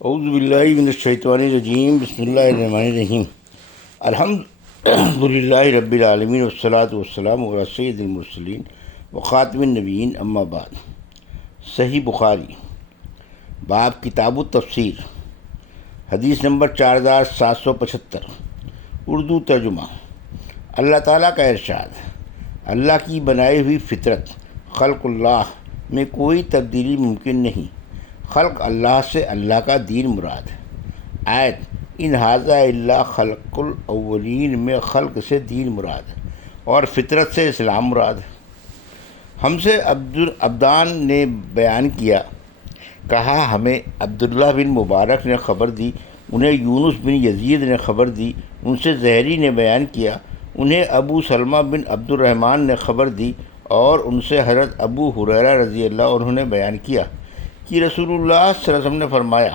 اعوذ باللہ من الشیطان الرجیم، بسم اللہ الرحمن الرحیم۔ الحمد للہ رب العالمین، والصلاۃ والسلام علی سید المرسلین وخاتم النبیین، اما بعد۔ صحیح بخاری، باب کتاب التفسیر، حدیث نمبر 4775، اردو ترجمہ۔ اللہ تعالیٰ کا ارشاد: اللہ کی بنائی ہوئی فطرت، خلق اللہ میں کوئی تبدیلی ممکن نہیں۔ خلق اللہ سے اللہ کا دین مراد۔ آیت: ان ھذا الا خلق الاولین میں خلق سے دین مراد اور فطرت سے اسلام مراد۔ ہم سے عبدان نے بیان کیا، کہا ہمیں عبداللہ بن مبارک نے خبر دی، انہیں یونس بن یزید نے خبر دی، ان سے زہری نے بیان کیا، انہیں ابو سلمہ بن عبد الرحمن نے خبر دی، اور ان سے حضرت ابو ہریرہ رضی اللہ عنہ نے بیان کیا کہ رسول اللہ صلی اللہ علیہ وسلم نے فرمایا: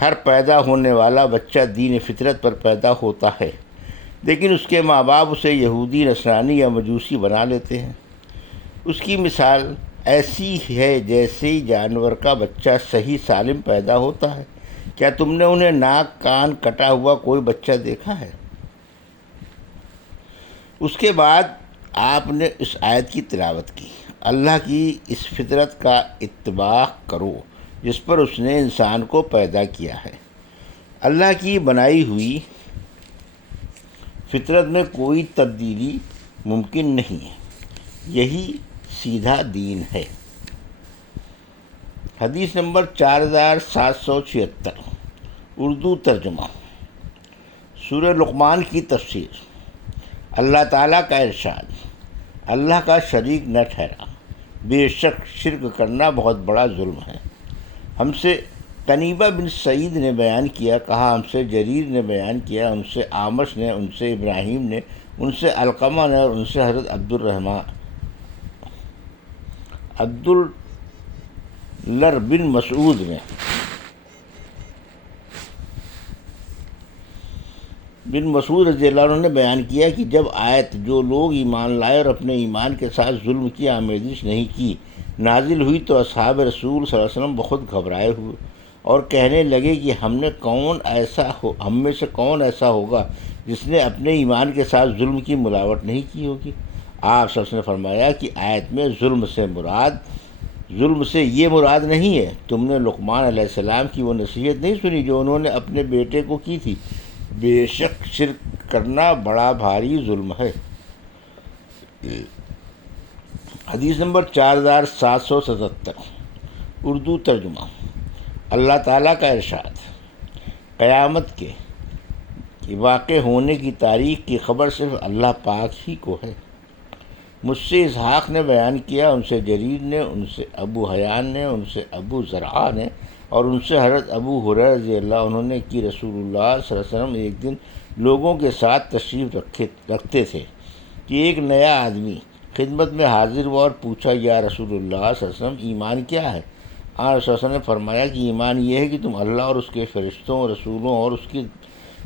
ہر پیدا ہونے والا بچہ دین فطرت پر پیدا ہوتا ہے، لیکن اس کے ماں باپ اسے یہودی، نصرانی یا مجوسی بنا لیتے ہیں۔ اس کی مثال ایسی ہے جیسے جانور کا بچہ صحیح سالم پیدا ہوتا ہے۔ کیا تم نے انہیں ناک کان کٹا ہوا کوئی بچہ دیکھا ہے؟ اس کے بعد آپ نے اس آیت کی تلاوت کی: اللہ کی اس فطرت کا اتباع کرو جس پر اس نے انسان کو پیدا کیا ہے۔ اللہ کی بنائی ہوئی فطرت میں کوئی تبدیلی ممکن نہیں ہے، یہی سیدھا دین ہے۔ حدیث نمبر 4776، اردو ترجمہ۔ سورہ لقمان کی تفسیر۔ اللہ تعالیٰ کا ارشاد: اللہ کا شریک نہ ٹھہرا، بے شک شرک کرنا بہت بڑا ظلم ہے۔ ہم سے قنیبہ بن سعید نے بیان کیا، کہا ہم سے جریر نے بیان کیا، ان سے عامش نے، ان سے ابراہیم نے، ان سے علقمہ نے، اور ان سے حضرت عبداللہ بن مسعود نے رضی اللہ عنہ نے بیان کیا کہ جب آیت جو لوگ ایمان لائے اور اپنے ایمان کے ساتھ ظلم کی آمیزش نہیں کی نازل ہوئی تو اصحاب رسول صلی اللہ علیہ وسلم بہت گھبرائے ہوئے اور کہنے لگے کہ ہم میں سے کون ایسا ہوگا جس نے اپنے ایمان کے ساتھ ظلم کی ملاوٹ نہیں کی ہوگی۔ آپ صلی اللہ علیہ وسلم نے فرمایا کہ آیت میں ظلم سے یہ مراد نہیں ہے۔ تم نے لقمان علیہ السلام کی وہ نصیحت نہیں سنی جو انہوں نے اپنے بیٹے کو کی تھی؟ بے شک شرک کرنا بڑا بھاری ظلم ہے۔ حدیث نمبر 4777، اردو ترجمہ۔ اللہ تعالیٰ کا ارشاد: قیامت کے واقع ہونے کی تاریخ کی خبر صرف اللہ پاک ہی کو ہے۔ مجھ سے اسحاق نے بیان کیا، ان سے جریر نے، ان سے ابو حیان نے، ان سے ابو زرعہ نے، اور ان سے حضرت ابو ہریرہ رضی اللہ عنہ نے کہ رسول اللہ صلی اللہ علیہ وسلم ایک دن لوگوں کے ساتھ تشریف رکھتے تھے کہ ایک نیا آدمی خدمت میں حاضر ہوا اور پوچھا: یا رسول اللہ صلی اللہ علیہ وسلم، ایمان کیا ہے؟ آپ صلی اللہ علیہ وسلم نے فرمایا کہ ایمان یہ ہے کہ تم اللہ اور اس کے فرشتوں، رسولوں اور اس کی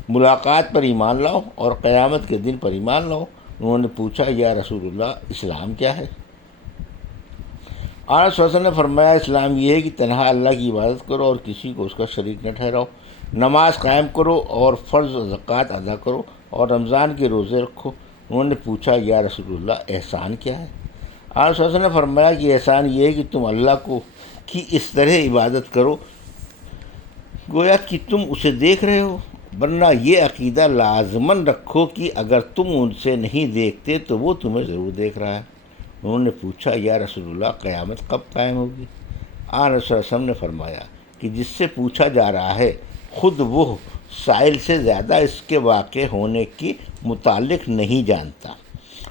ملاقات پر ایمان لاؤ اور قیامت کے دن پر ایمان لاؤ۔ انہوں نے پوچھا: یا رسول اللہ، اسلام کیا ہے؟ آپ صلی اللہ علیہ وسلم نے فرمایا: اسلام یہ ہے کہ تنہا اللہ کی عبادت کرو اور کسی کو اس کا شریک نہ ٹھہراؤ، نماز قائم کرو اور فرض و زکوٰۃ ادا کرو اور رمضان کے روزے رکھو۔ انہوں نے پوچھا: یا رسول اللہ، احسان کیا ہے؟ آپ صلی اللہ علیہ وسلم نے فرمایا کہ احسان یہ ہے کہ تم اللہ کی اس طرح عبادت کرو گویا کہ تم اسے دیکھ رہے ہو، ورنہ یہ عقیدہ لازماً رکھو کہ اگر تم ان سے نہیں دیکھتے تو وہ تمہیں ضرور دیکھ رہا ہے۔ انہوں نے پوچھا: یا رسول اللہ، قیامت کب قائم ہوگی؟ آپ صلی اللہ علیہ وسلم نے فرمایا کہ جس سے پوچھا جا رہا ہے خود وہ سائل سے زیادہ اس کے واقع ہونے کے متعلق نہیں جانتا،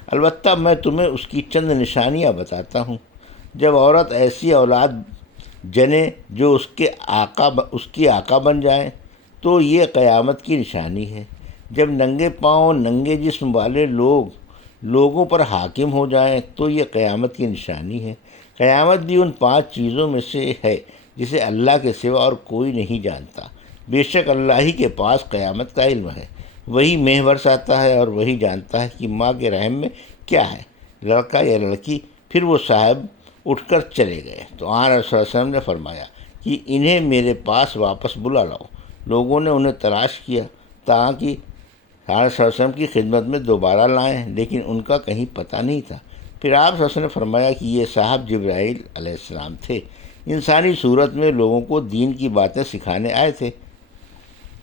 البتہ میں تمہیں اس کی چند نشانیاں بتاتا ہوں۔ جب عورت ایسی اولاد جنے جو اس کی آقا بن جائیں تو یہ قیامت کی نشانی ہے۔ جب ننگے پاؤں، ننگے جسم والے لوگوں پر حاکم ہو جائیں تو یہ قیامت کی نشانی ہے۔ قیامت بھی ان 5 چیزوں میں سے ہے جسے اللہ کے سوا اور کوئی نہیں جانتا۔ بے شک اللہ ہی کے پاس قیامت کا علم ہے، وہی مہ برساتا ہے اور وہی جانتا ہے کہ ماں کے رحم میں کیا ہے، لڑکا یا لڑکی۔ پھر وہ صاحب اٹھ کر چلے گئے تو آن رسول اللہ صلی اللہ علیہ وسلم نے فرمایا: کہ انہیں میرے پاس واپس بلا لاؤ۔ لوگوں نے انہیں تلاش کیا تاکہ صلی اللہ علیہ وسلم کی خدمت میں دوبارہ لائیں، لیکن ان کا کہیں پتہ نہیں تھا۔ پھر آپ صلی اللہ علیہ وسلم نے فرمایا کہ یہ صاحب جبرائیل علیہ السلام تھے، انسانی صورت میں لوگوں کو دین کی باتیں سکھانے آئے تھے۔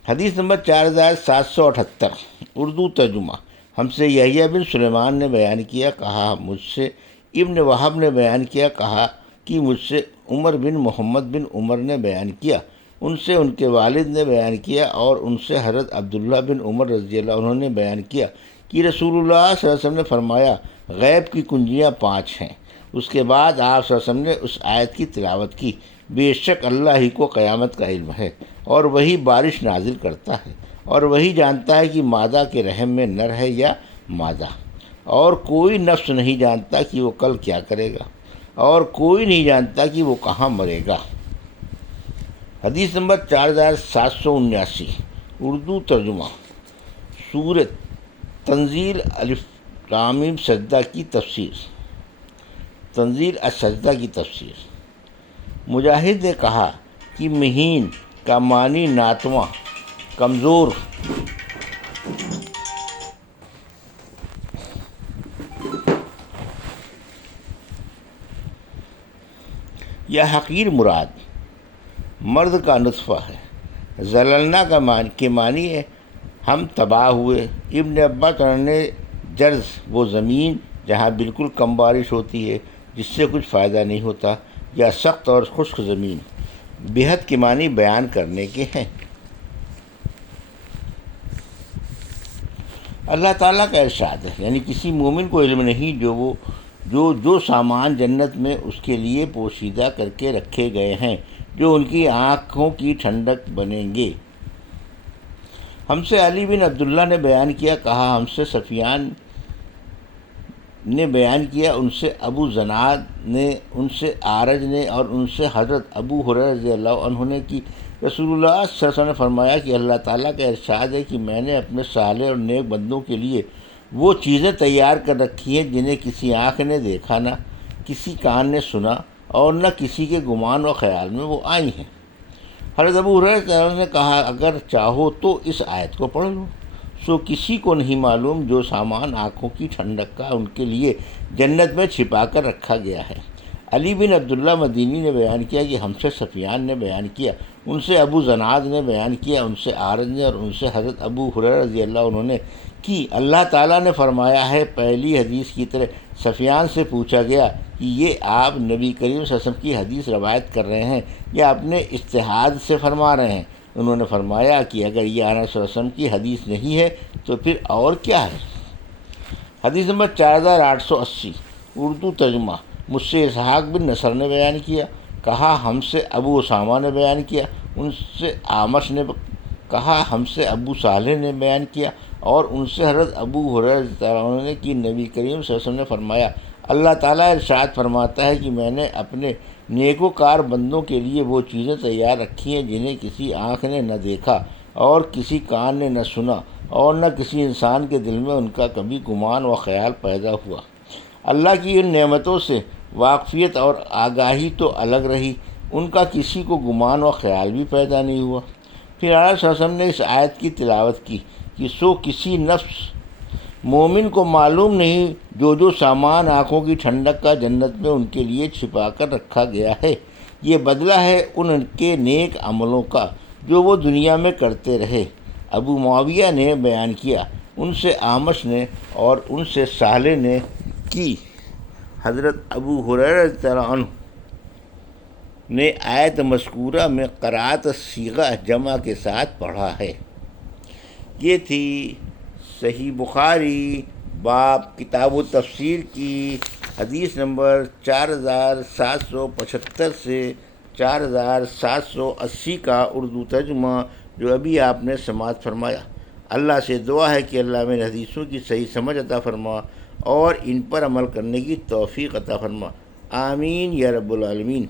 حدیث نمبر 4778، اردو ترجمہ۔ ہم سے یحییٰ بن سلیمان نے بیان کیا، کہا مجھ سے ابن وہب نے بیان کیا، کہا کہ مجھ سے عمر بن محمد بن عمر نے بیان کیا، ان سے ان کے والد نے بیان کیا، اور ان سے حضرت عبداللہ بن عمر رضی اللہ عنہ نے بیان کیا کہ رسول اللہ صلی اللہ علیہ وسلم نے فرمایا غیب کی کنجیاں 5 ہیں۔ اس کے بعد آپ صلی اللہ علیہ وسلم نے اس آیت کی تلاوت کی، بے شک اللہ ہی کو قیامت کا علم ہے، اور وہی بارش نازل کرتا ہے، اور وہی جانتا ہے کہ مادہ کے رحم میں نر ہے یا مادہ، اور کوئی نفس نہیں جانتا کہ وہ کل کیا کرے گا، اور کوئی نہیں جانتا کہ وہ کہاں مرے گا۔ حدیث نمبر 4779، اردو ترجمہ۔ سورۃ تنزیل الف لام میم سجدہ کی تفسیر۔ تنزیل السجدہ کی تفسیر۔ مجاہد نے کہا کہ مہین کا معنی ناتواں، کمزور، یا حقیر مراد مرد کا نطفہ ہے۔ زللنا کے معنی ہے ہم تباہ ہوئے۔ ابن عباس نے جرز وہ زمین جہاں بالکل کم بارش ہوتی ہے، جس سے کچھ فائدہ نہیں ہوتا، یا سخت اور خشک زمین۔ بےحد کے معنی بیان کرنے کے ہیں۔ اللہ تعالیٰ کا ارشاد ہے، یعنی کسی مومن کو علم نہیں جو سامان جنت میں اس کے لیے پوشیدہ کر کے رکھے گئے ہیں، جو ان کی آنکھوں کی ٹھنڈک بنیں گے۔ ہم سے علی بن عبداللہ نے بیان کیا، کہا ہم سے سفیان نے بیان کیا، ان سے ابو زناد نے، ان سے اعرج نے، اور ان سے حضرت ابو ہریرہ رضی اللہ عنہ نے کہ رسول اللہ صلی اللہ علیہ وسلم نے فرمایا کہ اللہ تعالیٰ کا ارشاد ہے کہ میں نے اپنے صالح اور نیک بندوں کے لیے وہ چیزیں تیار کر رکھی ہیں جنہیں کسی آنکھ نے دیکھا، نہ کسی کان نے سنا، اور نہ کسی کے گمان و خیال میں وہ آئی ہیں۔ حضرت ابو ہریرہ نے کہا اگر چاہو تو اس آیت کو پڑھ لو، سو کسی کو نہیں معلوم جو سامان آنکھوں کی ٹھنڈک کا ان کے لیے جنت میں چھپا کر رکھا گیا ہے۔ علی بن عبداللہ مدینی نے بیان کیا کہ ہم سے سفیان نے بیان کیا، ان سے ابو زناد نے بیان کیا، ان سے اعرج نے، اور ان سے حضرت ابو ہریرہ رضی اللہ عنہ نے کہ اللہ تعالیٰ نے فرمایا ہے۔ پہلی حدیث کی طرح سفیان سے پوچھا گیا کہ یہ آپ نبی کریم صلی اللہ علیہ وسلم کی حدیث روایت کر رہے ہیں یا اپنے اجتہاد سے فرما رہے ہیں؟ انہوں نے فرمایا کہ اگر یہ آقا صلی اللہ علیہ وسلم کی حدیث نہیں ہے تو پھر اور کیا ہے؟ حدیث نمبر 4880، اردو ترجمہ۔ مجھ سے اسحاق بن نصر نے بیان کیا، کہا ہم سے ابو اسامہ نے بیان کیا، ان سے اعمش نے کہا ہم سے ابو صالح نے بیان کیا، اور ان سے حضرت ابو ہریرہ رضی اللہ عنہ نے کہ نبی کریم صلی اللہ علیہ وسلم نے فرمایا اللہ تعالیٰ ارشاد فرماتا ہے کہ میں نے اپنے نیکوکار بندوں کے لیے وہ چیزیں تیار رکھی ہیں جنہیں کسی آنکھ نے نہ دیکھا، اور کسی کان نے نہ سنا، اور نہ کسی انسان کے دل میں ان کا کبھی گمان و خیال پیدا ہوا۔ اللہ کی ان نعمتوں سے واقفیت اور آگاہی تو الگ رہی، ان کا کسی کو گمان و خیال بھی پیدا نہیں ہوا۔ پھر آپ صلی اللہ علیہ وسلم نے اس آیت کی تلاوت کی کہ سو کسی نفس مومن کو معلوم نہیں جو سامان آنکھوں کی ٹھنڈک کا جنت میں ان کے لیے چھپا کر رکھا گیا ہے، یہ بدلہ ہے ان کے نیک عملوں کا جو وہ دنیا میں کرتے رہے۔ ابو معاویہ نے بیان کیا، ان سے اعمش نے اور ان سے صالح نے کہ حضرت ابو ہریرہ رضی اللہ عنہ نے آیت مذکورہ میں قرأت صیغہ جمع کے ساتھ پڑھا ہے۔ یہ تھی صحیح بخاری باب کتاب التفسیر کی حدیث نمبر 4775 سے 4780 کا اردو ترجمہ جو ابھی آپ نے سماعت فرمایا۔ اللہ سے دعا ہے کہ اللہ میرے حدیثوں کی صحیح سمجھ عطا فرما اور ان پر عمل کرنے کی توفیق عطا فرما، آمین یا رب العالمین۔